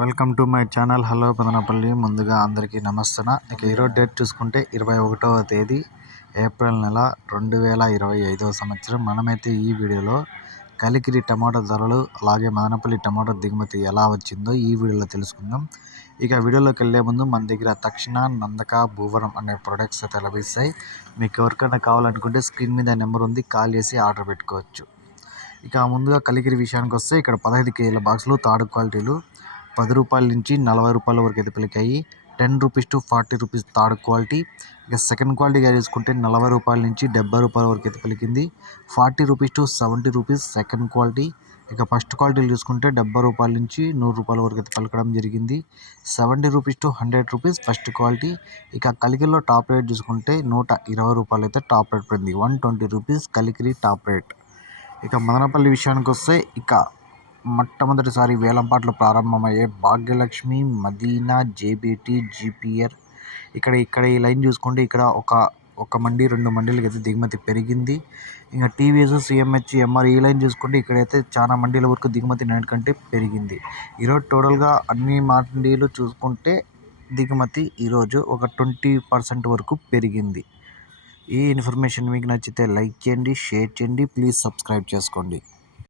Welcome to my channel. Hello Madanapalle. ముందుగా అందరికీ నమస్తున ఇక ఈరోజు డేట్ చూసుకుంటే ఇరవై ఒకటవ తేదీ ఏప్రిల్ నెల రెండు వేల ఇరవై ఐదవ సంవత్సరం. మనమైతే ఈ వీడియోలో కలికిరి టమాటా ధరలు అలాగే మదనపల్లి టమాటా దిగుమతి ఎలా వచ్చిందో ఈ వీడియోలో తెలుసుకుందాం. ఇక వీడియోలోకి వెళ్ళే ముందు మన దగ్గర తక్షణ నందక భూవరం అనే ప్రొడక్ట్స్ అయితే లభిస్తాయి. మీకు ఎవరికైనా కావాలనుకుంటే స్క్రీన్ మీద నెంబర్ ఉంది కాల్ చేసి ఆర్డర్ పెట్టుకోవచ్చు. ఇక ముందుగా కలికిరి విషయానికి వస్తే ఇక్కడ పదహైదు కేజీల బాక్సులు తాడు క్వాలిటీలు పది రూపాయల నుంచి నలభై రూపాయల వరకు అయితే పలికాయి. Ten rupees to forty rupees third quality. ఇక సెకండ్ క్వాలిటీగా చూసుకుంటే నలభై రూపాయల నుంచి డెబ్బై రూపాయల వరకు అయితే పలికింది. Forty rupees to seventy rupees second quality. ఇక ఫస్ట్ క్వాలిటీలు చూసుకుంటే డెబ్బై రూపాయల నుంచి నూరు రూపాయల వరకు అయితే పలకడం జరిగింది. Seventy rupees to hundred rupees first quality. ఇక కలికిలో టాప్ రేట్ చూసుకుంటే నూట ఇరవై రూపాయలు అయితే టాప్ రేట్ పడింది. One twenty rupees Kalikiri top rate. ఇక మదనపల్లి విషయానికి వస్తే ఇక మొట్టమొదటిసారి వేలంపాట్లు ప్రారంభమయ్యే భాగ్యలక్ష్మి మదీనా జేబీటీ జీపీఆర్. ఇక్కడ ఇక్కడ ఈ లైన్ చూసుకుంటే ఇక్కడ ఒక ఒక మండి రెండు మండీలకైతే దిగుమతి పెరిగింది. ఇంకా టీవీఎస్ సిఎంహెచ్ ఎంఆర్ ఈ లైన్ చూసుకుంటే ఇక్కడైతే చాలా మండీల వరకు దిగుమతి నేటి కంటే పెరిగింది. ఈరోజు టోటల్గా అన్ని మండీలు చూసుకుంటే దిగుమతి ఈరోజు ఒక ట్వంటీ పర్సెంట్ వరకు పెరిగింది. ఈ ఇన్ఫర్మేషన్ మీకు నచ్చితే లైక్ చేయండి షేర్ చేయండి ప్లీజ్ సబ్స్క్రైబ్ చేసుకోండి.